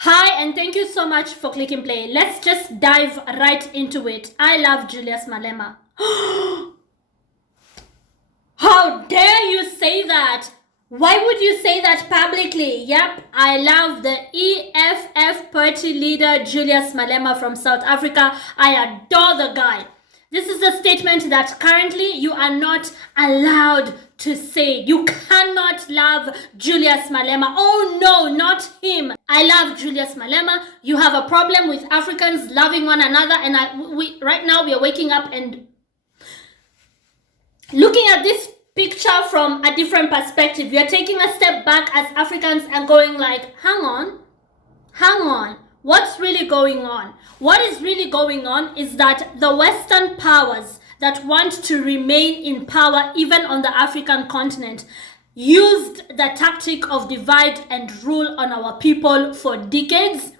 Hi, and thank you so much for clicking play. Let's just dive right into it. I love Julius Malema. How dare you say that? Why would you say that publicly? Yep, I love the EFF party leader Julius Malema from South Africa. I adore the guy. This is a statement that currently you are not allowed to say. You cannot love Julius Malema. Oh no, not him. I love Julius Malema. You have a problem with Africans loving one another, and right now we are waking up and looking at this picture from a different perspective. We are taking a step back as Africans and going like, hang on. What's really going on? What is really going on is that the Western powers that want to remain in power, even on the African continent, used the tactic of divide and rule on our people for decades.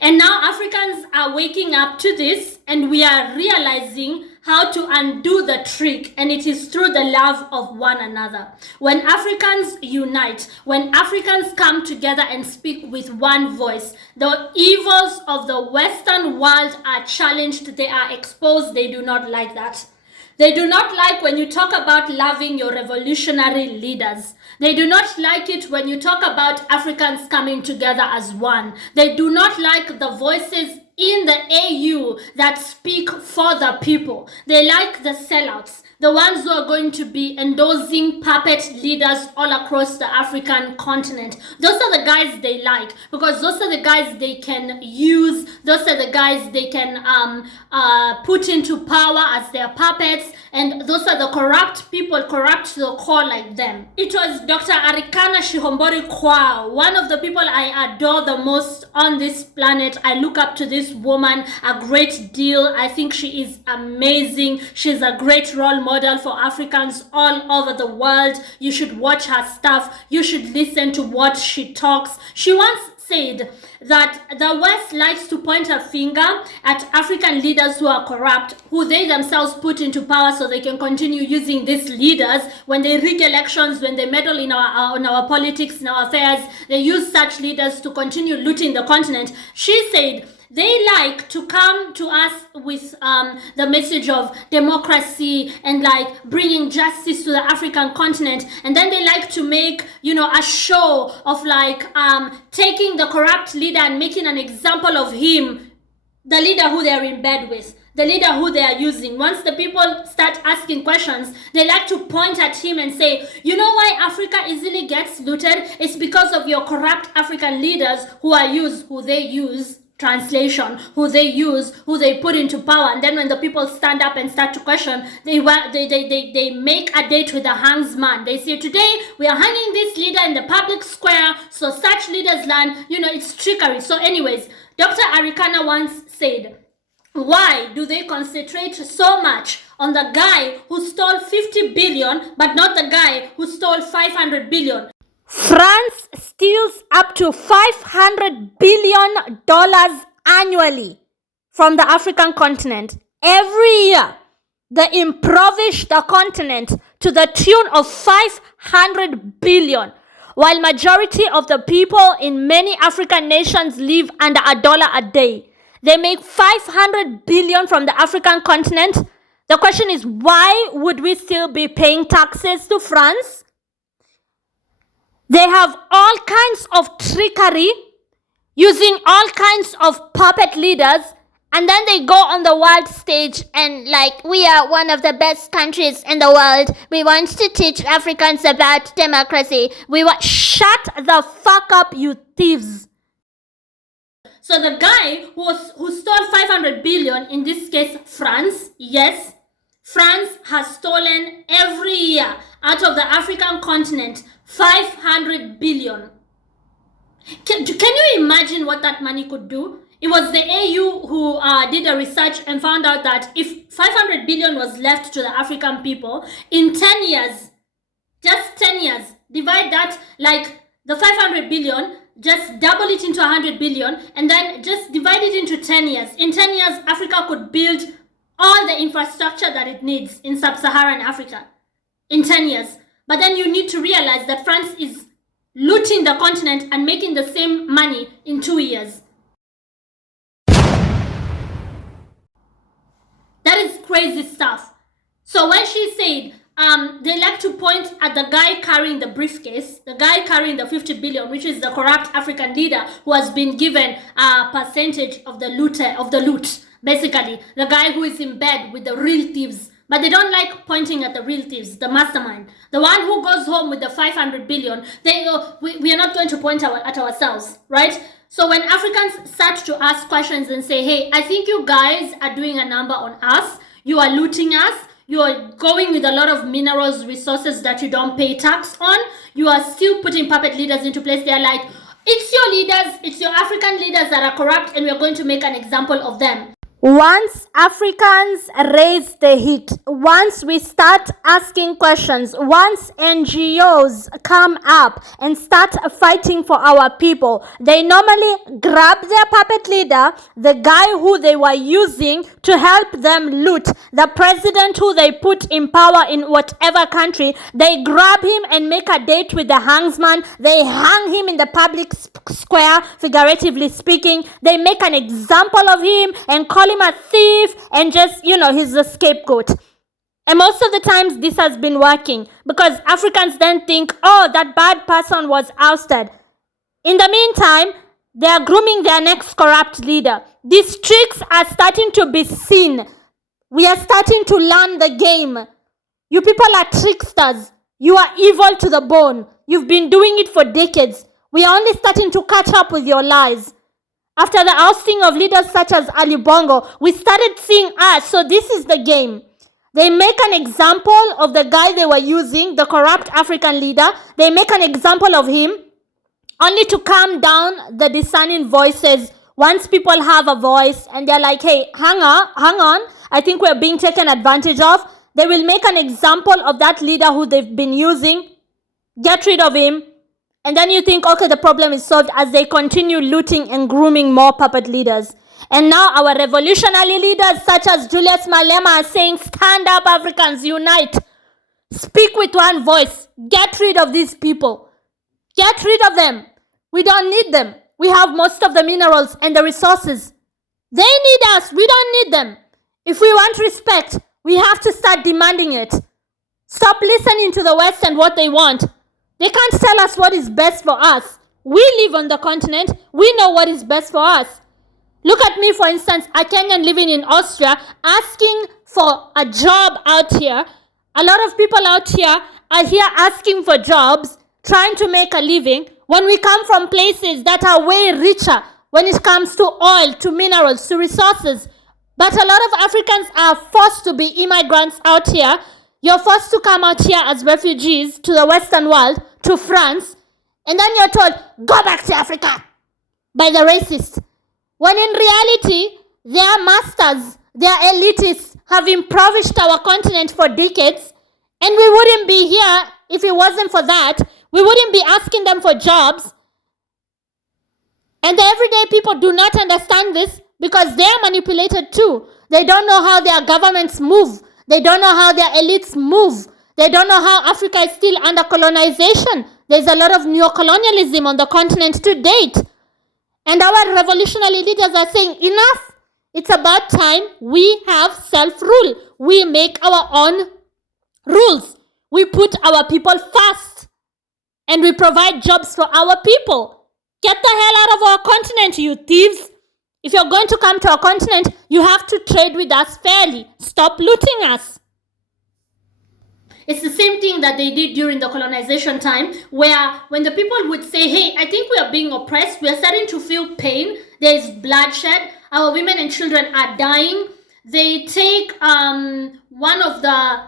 And now Africans are waking up to this, and we are realizing how to undo the trick, and it is through the love of one another. When Africans unite, when Africans come together and speak with one voice, the evils of the Western world are challenged, they are exposed. They do not like that. They do not like when you talk about loving your revolutionary leaders. They do not like it when you talk about Africans coming together as one. They do not like the voices in the AU that speak for the people. They like the sellouts, the ones who are going to be endorsing puppet leaders all across the African continent. Those are the guys they like, because those are the guys they can use. Those are the guys they can put into power as their puppets. And those are the corrupt people, corrupt to the core like them. It was Dr. Arikana Shihombori Kwao, one of the people I adore the most on this planet. I look up to this woman a great deal. I think she is amazing. She's a great role model for Africans all over the world. You should watch her stuff. You should listen to what she talks. She once said that the West likes to point a finger at African leaders who are corrupt, who they themselves put into power so they can continue using these leaders when they rig elections, when they meddle in our politics, in our affairs. They use such leaders to continue looting the continent. She said they like to come to us with the message of democracy and like bringing justice to the African continent, and then they like to make, a show of like taking the corrupt leader and making an example of him, the leader who they are in bed with, the leader who they are using. Once the people start asking questions, they like to point at him and say, you know why Africa easily gets looted? It's because of your corrupt African leaders who they use, translation, who they use, who they put into power. And then when the people stand up and start to question, they make a date with the hangsman. They say, today we are hanging this leader in the public square, so such leaders learn, it's trickery. So anyways, Dr. Arikana once said, why do they concentrate so much on the guy who stole 50 billion, but not the guy who stole 500 billion? France steals up to $500 billion annually from the African continent. Every year, they impoverish the continent to the tune of 500 billion, while majority of the people in many African nations live under $1 a day. They make 500 billion from the African continent. The question is, why would we still be paying taxes to France? They have all kinds of trickery, using all kinds of puppet leaders, and then they go on the world stage and like, we are one of the best countries in the world. We want to teach Africans about democracy. Shut the fuck up, you thieves. So the guy who stole 500 billion, in this case France, yes, France has stolen every year out of the African continent 500 billion. Can you imagine what that money could do? It was the AU who did a research and found out that if 500 billion was left to the African people, in 10 years, just 10 years, divide that, like the 500 billion, just double it into 100 billion, and then just divide it into 10 years. In 10 years, Africa could build all the infrastructure that it needs in sub-Saharan Africa. In 10 years. But then you need to realize that France is looting the continent and making the same money in 2 years. That is crazy stuff. So when she said, they like to point at the guy carrying the briefcase, the guy carrying the 50 billion, which is the corrupt African leader who has been given a percentage of the loot. Basically, the guy who is in bed with the real thieves. But they don't like pointing at the real thieves, the mastermind. The one who goes home with the 500 billion, we are not going to point at ourselves, right? So when Africans start to ask questions and say, hey, I think you guys are doing a number on us, you are looting us, you are going with a lot of minerals, resources that you don't pay tax on, you are still putting puppet leaders into place. They're like, it's your leaders, it's your African leaders that are corrupt, and we're going to make an example of them. Once Africans raise the heat, once we start asking questions, once NGOs come up and start fighting for our people, they normally grab their puppet leader, the guy who they were using to help them loot, the president who they put in power in whatever country, they grab him and make a date with the hangsman, they hang him in the public square, figuratively speaking, they make an example of him and call him a thief and just, he's the scapegoat. And most of the times this has been working because Africans then think, oh, that bad person was ousted. In the meantime, they are grooming their next corrupt leader. These tricks are starting to be seen. We are starting to learn the game. You people are tricksters. You are evil to the bone. You've been doing it for decades. We are only starting to catch up with your lies. After the ousting of leaders such as Ali Bongo, we started seeing, so this is the game. They make an example of the guy they were using, the corrupt African leader. They make an example of him, only to calm down the discerning voices once people have a voice and they're like, hey, hang on, I think we're being taken advantage of. They will make an example of that leader who they've been using, get rid of him, and then you think, okay, the problem is solved as they continue looting and grooming more puppet leaders. And now our revolutionary leaders such as Julius Malema are saying, stand up Africans, unite. Speak with one voice. Get rid of these people. Get rid of them. We don't need them. We have most of the minerals and the resources. They need us. We don't need them. If we want respect, we have to start demanding it. Stop listening to the West and what they want. They can't tell us what is best for us. We live on the continent. We know what is best for us. Look at me, for instance, a Kenyan living in Austria, asking for a job out here. A lot of people out here are here asking for jobs, trying to make a living, when we come from places that are way richer when it comes to oil, to minerals, to resources. But a lot of Africans are forced to be immigrants out here. You're forced to come out here as refugees to the Western world, to France, and then you're told, go back to Africa by the racists. When in reality, their masters, their elitists have impoverished our continent for decades, and we wouldn't be here if it wasn't for that. We wouldn't be asking them for jobs. And the everyday people do not understand this because they are manipulated too. They don't know how their governments move. They don't know how their elites move. They don't know how Africa is still under colonization. There's a lot of neocolonialism on the continent to date. And our revolutionary leaders are saying, enough. It's about time we have self-rule. We make our own rules. We put our people first. And we provide jobs for our people. Get the hell out of our continent, you thieves. If you're going to come to our continent, you have to trade with us fairly. Stop looting us. It's the same thing that they did during the colonization time, where when the people would say, hey, I think we are being oppressed, we are starting to feel pain, there is bloodshed, our women and children are dying, they take one of the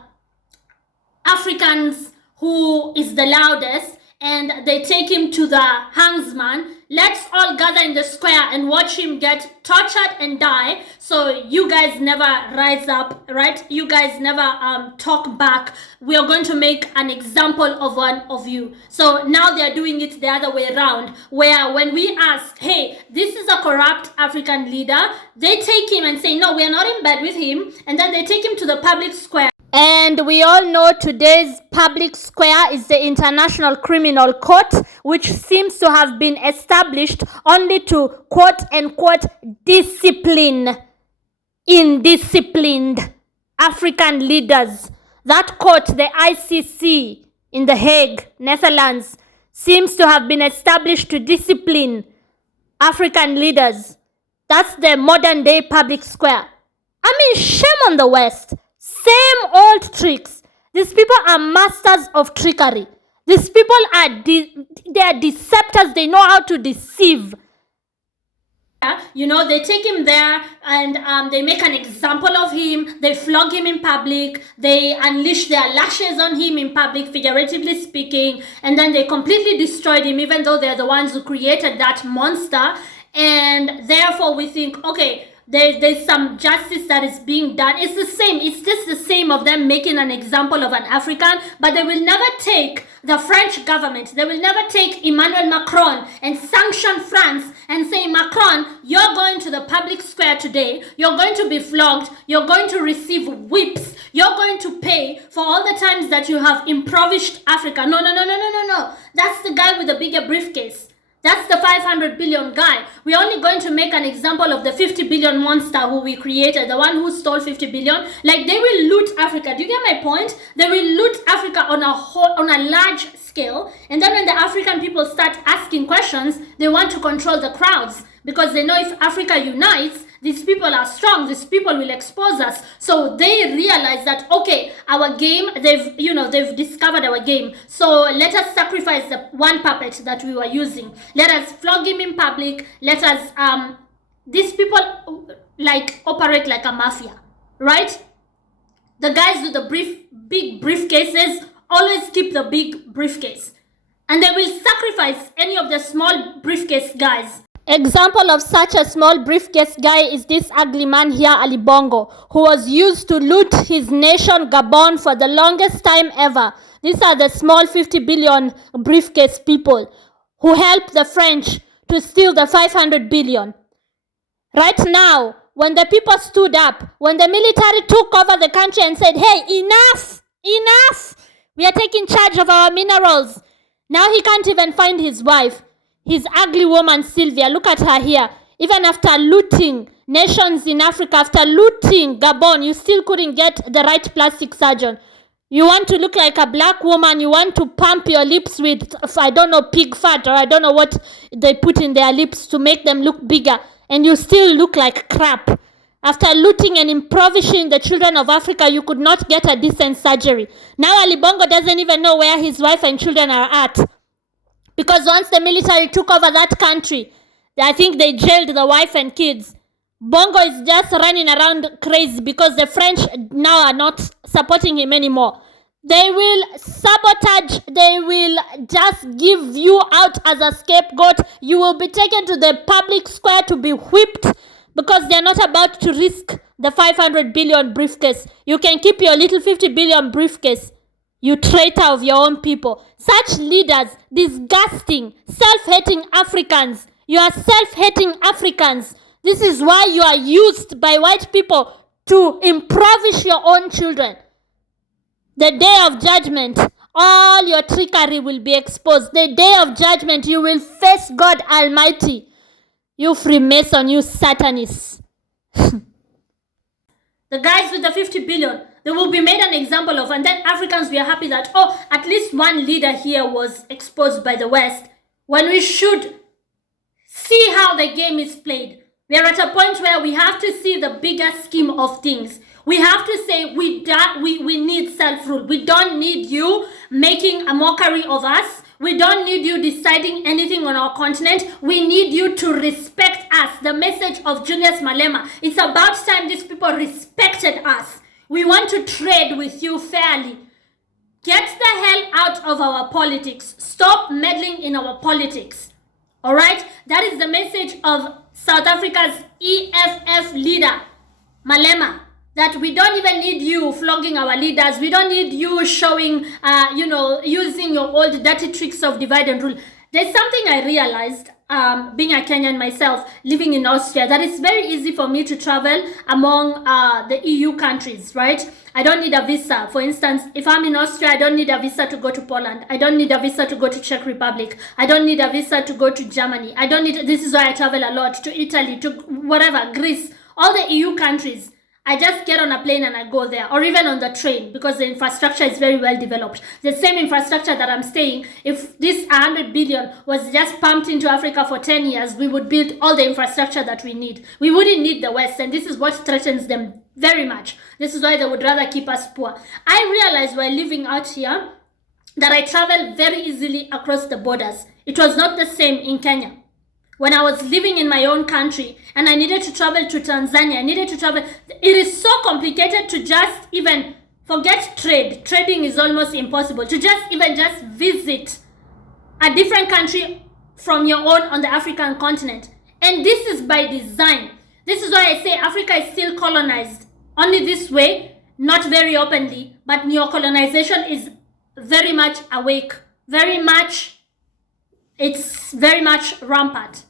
Africans who is the loudest, and they take him to the hangsman. Let's all gather in the square and watch him get tortured and die. So you guys never rise up, right? You guys never talk back. We are going to make an example of one of you. So now they are doing it the other way around, where when we ask, hey, this is a corrupt African leader, they take him and say, no, we are not in bed with him. And then they take him to the public square. And we all know today's public square is the International Criminal Court, which seems to have been established only to quote-unquote discipline indisciplined African leaders. That court, the ICC in The Hague, Netherlands, seems to have been established to discipline African leaders. That's the modern day public square. I mean, shame on the West. Same old tricks. These people are masters of trickery. These people are they are deceptors. They know how to deceive. You know, they take him there and they make an example of him. They flog him in public. They unleash their lashes on him in public, figuratively speaking. And then they completely destroyed him, even though they're the ones who created that monster. And therefore we think, okay, there's some justice that is being done. It's the same. It's just the same of them making an example of an African, but they will never take the French government. They will never take Emmanuel Macron and sanction France and say, Macron, you're going to the public square today. You're going to be flogged. You're going to receive whips. You're going to pay for all the times that you have impoverished Africa. No. That's the guy with the bigger briefcase. That's the 500 billion guy. We're only going to make an example of the 50 billion monster who we created, the one who stole 50 billion. Like, they will loot Africa. Do you get my point? They will loot Africa on a large scale. And then when the African people start asking questions, they want to control the crowds. Because they know if Africa unites, these people are strong. These people will expose us. So they realize that, okay, our game, they've discovered our game. So let us sacrifice the one puppet that we were using. Let us flog him in public. Let us, these people like operate like a mafia, right? The guys with the big briefcases always keep the big briefcase. And they will sacrifice any of the small briefcase guys. Example of such a small briefcase guy is this ugly man here, Ali Bongo, who was used to loot his nation Gabon for the longest time ever. These are the small 50 billion briefcase people who helped the French to steal the 500 billion. Right now, when the people stood up, when the military took over the country and said, hey, enough, we are taking charge of our minerals. Now he can't even find his wife. His ugly woman, Sylvia, look at her here. Even after looting nations in Africa, after looting Gabon, you still couldn't get the right plastic surgeon. You want to look like a black woman, you want to pump your lips with, I don't know, pig fat, or I don't know what they put in their lips to make them look bigger, and you still look like crap. After looting and impoverishing the children of Africa, you could not get a decent surgery. Now Ali Bongo doesn't even know where his wife and children are at. Because once the military took over that country, I think they jailed the wife and kids. Bongo is just running around crazy because the French now are not supporting him anymore. They will sabotage, they will just give you out as a scapegoat. You will be taken to the public square to be whipped because they are not about to risk the 500 billion briefcase. You can keep your little 50 billion briefcase. You traitor of your own people. Such leaders, disgusting, self-hating Africans. You are self-hating Africans. This is why you are used by white people to impoverish your own children. The day of judgment, all your trickery will be exposed. The day of judgment, you will face God Almighty. You Freemason, you Satanists. The guys with the 50 billion, they will be made an example of, and then Africans were happy that, oh, at least one leader here was exposed by the West, when we should see how the game is played. We are at a point where we have to see the bigger scheme of things. We have to say we need self-rule. We don't need you making a mockery of us. We don't need you deciding anything on our continent. We need you to respect us. The message of Julius Malema. It's about time these people respected us. We want to trade with you fairly. Get the hell out of our politics. Stop meddling in our politics. All right? That is the message of South Africa's EFF leader, Malema. That we don't even need you flogging our leaders. We don't need you showing, using your old dirty tricks of divide and rule. There's something I realized. being a Kenyan myself, living in Austria, that it's very easy for me to travel among the EU countries, right? I don't need a visa. For instance, if I'm in Austria, I don't need a visa to go to Poland. I don't need a visa to go to Czech Republic. I don't need a visa to go to Germany. This is why I travel a lot, to Italy, to whatever, Greece, all the EU countries. I just get on a plane and I go there, or even on the train, because the infrastructure is very well developed. The same infrastructure that I'm saying, if this 100 billion was just pumped into Africa for 10 years, we would build all the infrastructure that we need. We wouldn't need the West, and this is what threatens them very much. This is why they would rather keep us poor. I realized while living out here that I travel very easily across the borders. It was not the same in Kenya. When I was living in my own country and I needed to travel to Tanzania, it is so complicated to just even forget trade. Trading is almost impossible. To just visit a different country from your own on the African continent. And this is by design. This is why I say Africa is still colonized. Only this way, not very openly, but neo-colonization is very much awake. It's very much rampant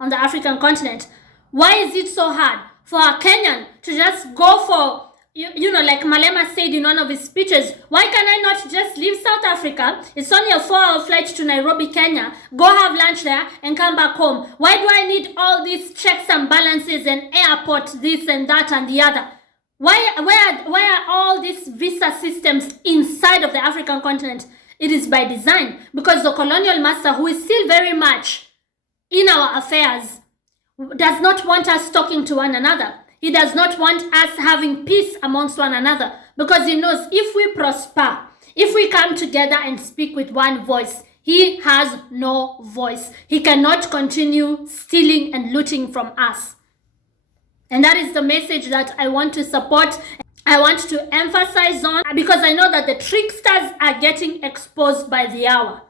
on the African continent. Why is it so hard for a Kenyan to just go for, like Malema said in one of his speeches, why can I not just leave South Africa? It's only a 4-hour flight to Nairobi, Kenya. Go have lunch there and come back home. Why do I need all these checks and balances and airport this and that and the other? Why are all these visa systems inside of the African continent? It is by design, because the colonial master, who is still very much in our affairs, does not want us talking to one another. He does not want us having peace amongst one another, because he knows if we prosper, if we come together and speak with one voice, he has no voice. He cannot continue stealing and looting from us. And that is the message that I want to support. I want to emphasize on, because I know that the tricksters are getting exposed by the hour.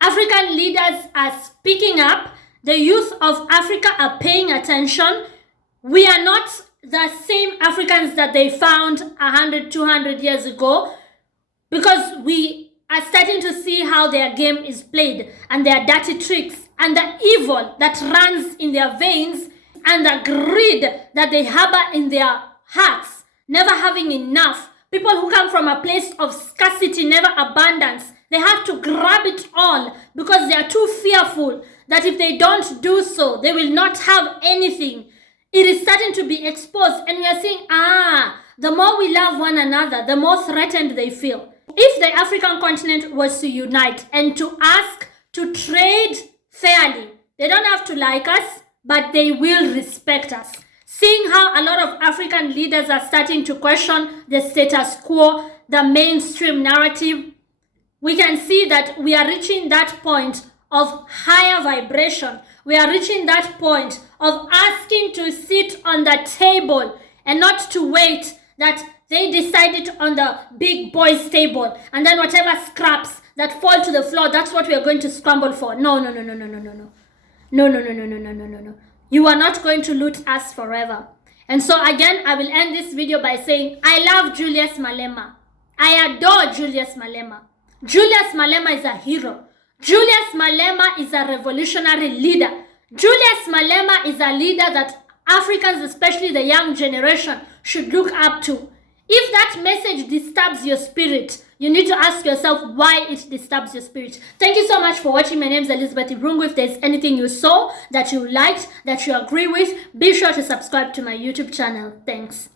African leaders are speaking up. The youth of Africa are paying attention. We are not the same Africans that they found 100, 200 years ago, because we are starting to see how their game is played and their dirty tricks and the evil that runs in their veins and the greed that they harbor in their hearts, never having enough. People who come from a place of scarcity, never abundance. They have to grab it all because they are too fearful that if they don't do so, they will not have anything. It is starting to be exposed, and we are seeing, the more we love one another, the more threatened they feel. If the African continent was to unite and to ask to trade fairly, they don't have to like us, but they will respect us. Seeing how a lot of African leaders are starting to question the status quo, the mainstream narrative, we can see that we are reaching that point of higher vibration. We are reaching that point of asking to sit on the table and not to wait that they decide it on the big boys' table, and then whatever scraps that fall to the floor, that's what we are going to scramble for. No. You are not going to loot us forever. And so again, I will end this video by saying, I love Julius Malema. I adore Julius Malema. Julius Malema is a hero. Julius Malema is a revolutionary leader. Julius Malema is a leader that Africans, especially the young generation, should look up to. If that message disturbs your spirit, you need to ask yourself why it disturbs your spirit. Thank you so much for watching. My name is Elizabeth Irungu. If there's anything you saw that you liked, that you agree with, be sure to subscribe to my YouTube channel. Thanks.